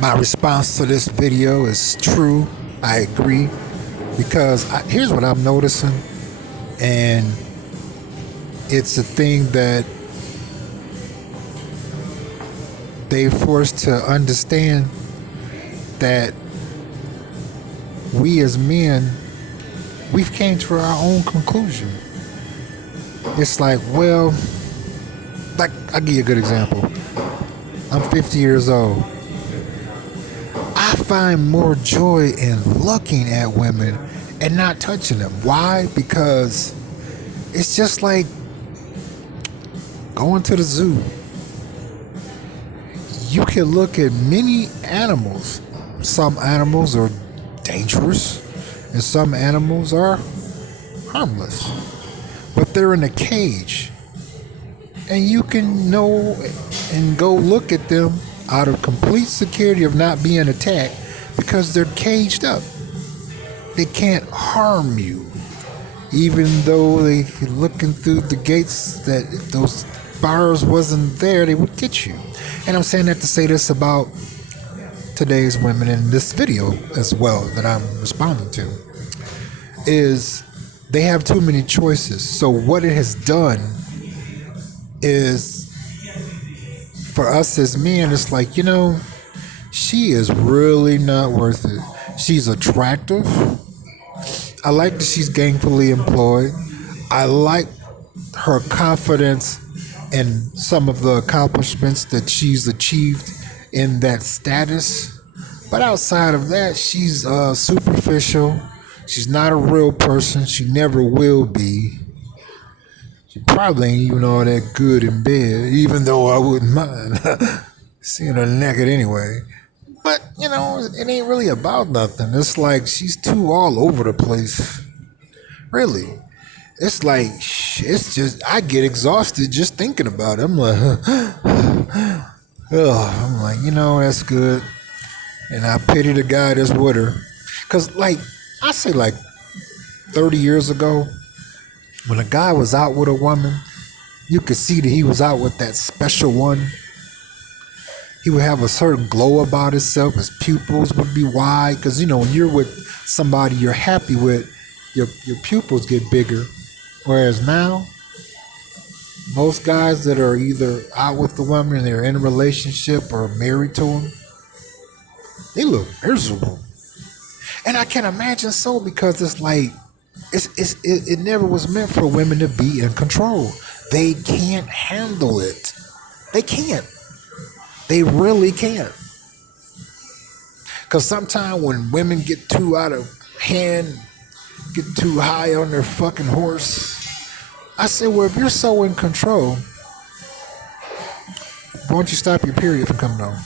My response to this video is true. I agree because here's what I'm noticing, and it's a thing that they forced to understand that we as men, we've came to our own conclusion. It's like, well, like I'll give you a good example. I'm 50 years old. I find more joy in looking at women and not touching them. Why? Because it's just like going to the zoo. You can look at many animals. Some animals are dangerous and some animals are harmless. But they're in a cage. And you can know and go look at them out of complete security of not being attacked because they're caged up. They can't harm you. Even though they're looking through the gates that if those bars wasn't there, they would get you. And I'm saying that to say this about today's women in this video as well that I'm responding to is they have too many choices. So what it has done is for us as men, it's like, she is really not worth it. She's attractive. I like that she's gainfully employed. I like her confidence in some of the accomplishments that she's achieved in that status. But outside of that, she's superficial. She's not a real person. She never will be. She probably ain't even all that good in bed, even though I wouldn't mind seeing her naked anyway. But, it ain't really about nothing. It's like she's too all over the place. Really. It's like, it's just, I get exhausted just thinking about it. I'm like, that's good. And I pity the guy that's with her. Because, I say 30 years ago, when a guy was out with a woman, you could see that he was out with that special one. He would have a certain glow about himself. His pupils would be wide. Because, when you're with somebody you're happy with, your pupils get bigger. Whereas now, most guys that are either out with the woman and they're in a relationship or married to them, they look miserable. And I can imagine so because it's like, it never was meant for women to be in control. They can't handle it. They can't. They really can't. Because sometimes when women get too out of hand, get too high on their fucking horse, I say, well, if you're so in control, why don't you stop your period from coming on?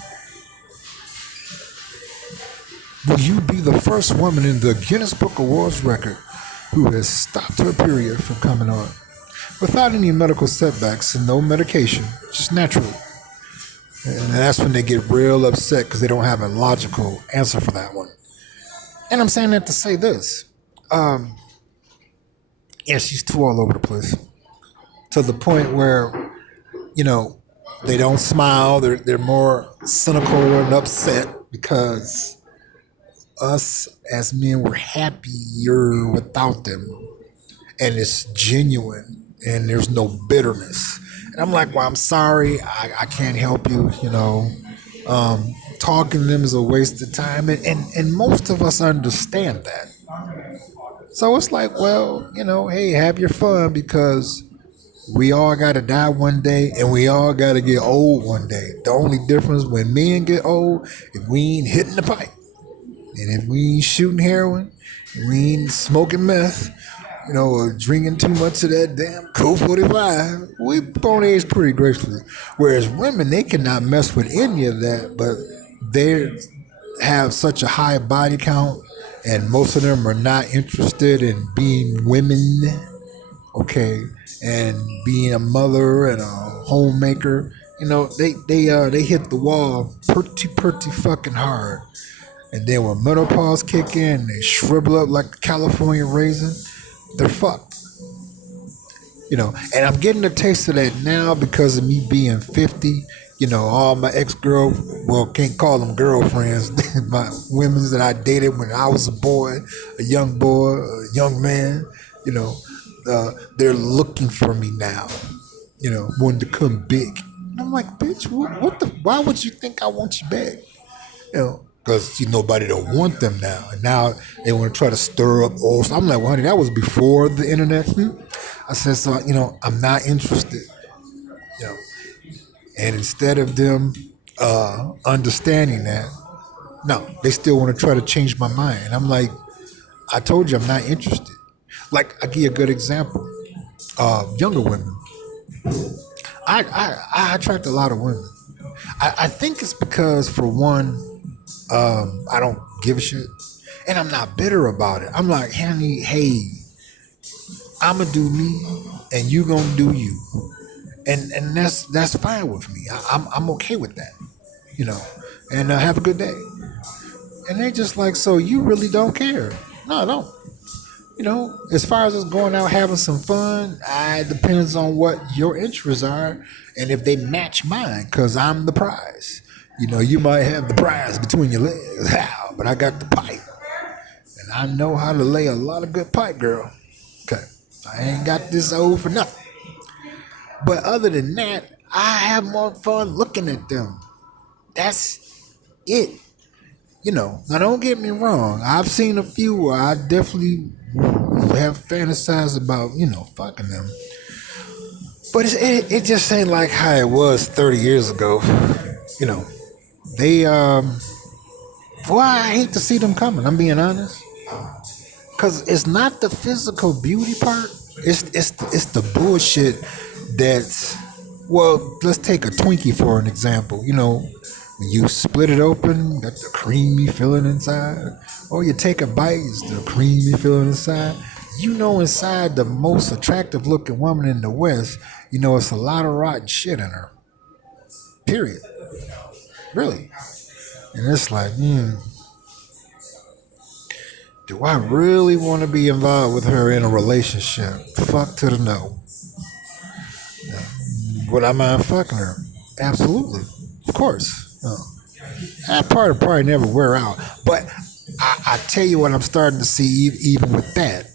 Will you be the first woman in the Guinness Book of World Records who has stopped her period from coming on without any medical setbacks and no medication, just naturally? And that's when they get real upset because they don't have a logical answer for that one. And I'm saying that to say this. She's too all over the place. To the point where, they don't smile. They're more cynical and upset because us as men were happier without them. And it's genuine and there's no bitterness. And I'm like, well, I'm sorry, I can't help you, talking to them is a waste of time. And most of us understand that. So it's like, well, hey, have your fun because we all got to die one day and we all got to get old one day. The only difference when men get old, if we ain't hitting the pipe and if we ain't shooting heroin, and we ain't smoking meth, or drinking too much of that damn Cool 45, we bone age pretty gracefully. Whereas women, they cannot mess with any of that, but they have such a high body count, and most of them are not interested in being women, okay, and being a mother and a homemaker. They hit the wall pretty fucking hard. And then when menopause kick in, they shrivel up like a California raisin. They're fucked. And I'm getting a taste of that now because of me being 50. all my can't call them girlfriends, my women that I dated when I was a young boy, a young man, you know, they're looking for me now, wanting to come big. And I'm like, bitch, why would you think I want you back? Because nobody don't want them now, and now they want to try to stir up old. So I'm like, well, honey, that was before the internet. I said, so I'm not interested. You know, and instead of them understanding that, no, they still want to try to change my mind. And I'm like, I told you I'm not interested. Like, I give you a good example. Younger women. I attract a lot of women. I think it's because, for one, I don't give a shit. And I'm not bitter about it. I'm like, honey, hey, I'm going to do me and you going to do you. And that's fine with me. I'm okay with that, and have a good day. And they just like, so you really don't care? No, I don't. As far as us going out having some fun, it depends on what your interests are and if they match mine, because I'm the prize. You might have the prize between your legs, but I got the pipe. And I know how to lay a lot of good pipe, girl. Okay. I ain't got this old for nothing. But other than that, I have more fun looking at them. That's it. Now don't get me wrong. I've seen a few where I definitely have fantasized about, fucking them. But it just ain't like how it was 30 years ago. They, boy, I hate to see them coming. I'm being honest. Because it's not the physical beauty part. It's the bullshit that's, well, let's take a Twinkie for an example. When you split it open, got the creamy feeling inside. Or you take a bite, it's the creamy feeling inside. Inside the most attractive looking woman in the West, it's a lot of rotten shit in her. Period. Really. And it's like, do I really want to be involved with her in a relationship? Fuck to the no. Would I mind fucking her? Absolutely. Of course. That part will probably never wear out. But I tell you what I'm starting to see even with that.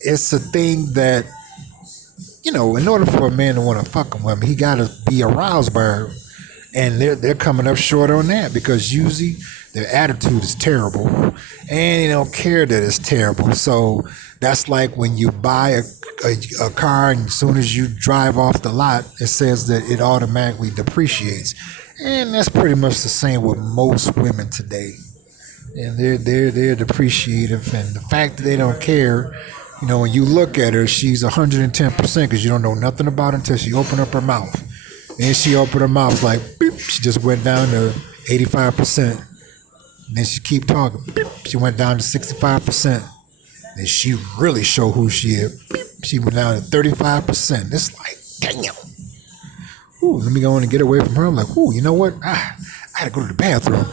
It's a thing that, in order for a man to want to fuck a woman, he got to be aroused by her. And they're coming up short on that because usually their attitude is terrible and they don't care that it's terrible. So that's like when you buy a car and as soon as you drive off the lot, it says that it automatically depreciates. And that's pretty much the same with most women today. And they're depreciative, and the fact that they don't care, when you look at her, she's 110% because you don't know nothing about her until she opened up her mouth. And she opened her mouth like, beep, she just went down to 85%. And then she keep talking, beep, she went down to 65%. And she really show who she is. Beep, she went down to 35%. It's like, damn. Ooh, let me go in and get away from her. I'm like, ooh, you know what? I gotta go to the bathroom.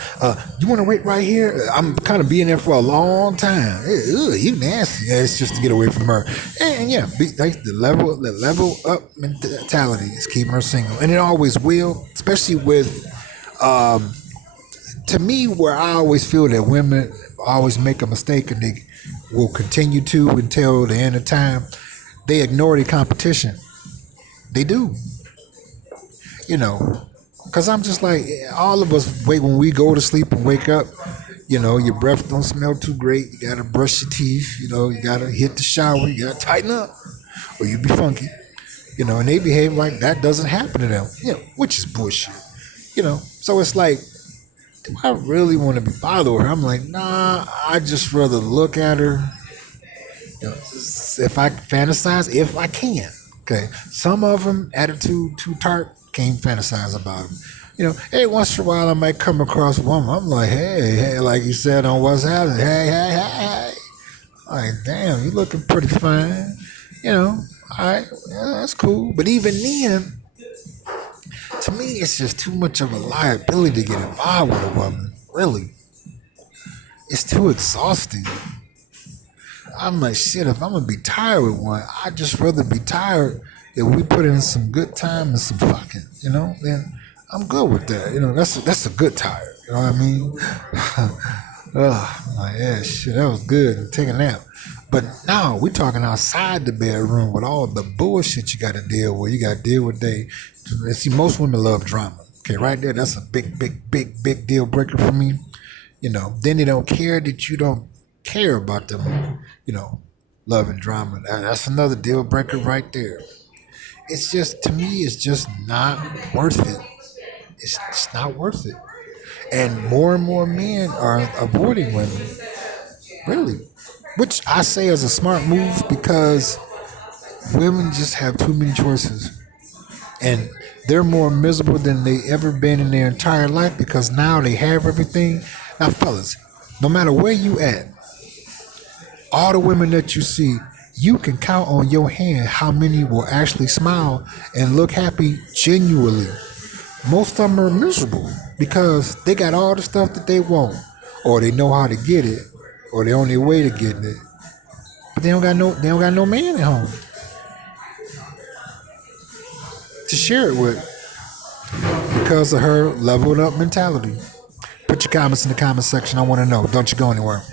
You want to wait right here? I'm kind of being there for a long time. You nasty. Yeah, it's just to get away from her. And yeah, like the level up mentality is keeping her single, and it always will. Especially with, to me, where I always feel that women always make a mistake, and they will continue to until the end of time. They ignore the competition. They do. Because I'm just like, all of us wait when we go to sleep and wake up, your breath don't smell too great. You got to brush your teeth, you got to hit the shower, you got to tighten up or you be funky, and they behave like that doesn't happen to them, which is bullshit, So it's like, do I really want to be bothered with her? I'm like, nah, I just rather look at her, if I fantasize, if I can. Okay. Some of them, attitude too tart, can't fantasize about them. Hey, once in a while I might come across a woman. I'm like, hey, like you said on what's happening. Hey. Like, damn, you looking pretty fine. All right, yeah, that's cool. But even then, to me, it's just too much of a liability to get involved with a woman. Really. It's too exhausting. I'm like, shit, if I'm going to be tired with one, I'd just rather be tired if we put in some good time and some fucking, then I'm good with that. That's a good tire. You know what I mean? Like, yeah, shit, that was good. Take a nap. But now we talking outside the bedroom with all the bullshit you got to deal with. You got to deal with see, most women love drama. Okay, right there, that's a big deal breaker for me. Then they don't care that you don't care about them. Loving drama. That's another deal breaker right there. It's just, to me, it's just not worth it. It's not worth it. And more men are avoiding women, really. Which I say is a smart move because women just have too many choices. And they're more miserable than they ever been in their entire life because now they have everything. Now, fellas, no matter where you at, all the women that you see, you can count on your hand how many will actually smile and look happy genuinely. Most of them are miserable because they got all the stuff that they want, or they know how to get it, or they're on their way to getting it, but they don't got no man at home to share it with because of her leveled up mentality. Put your comments in the comment section. I want to know. Don't you go anywhere.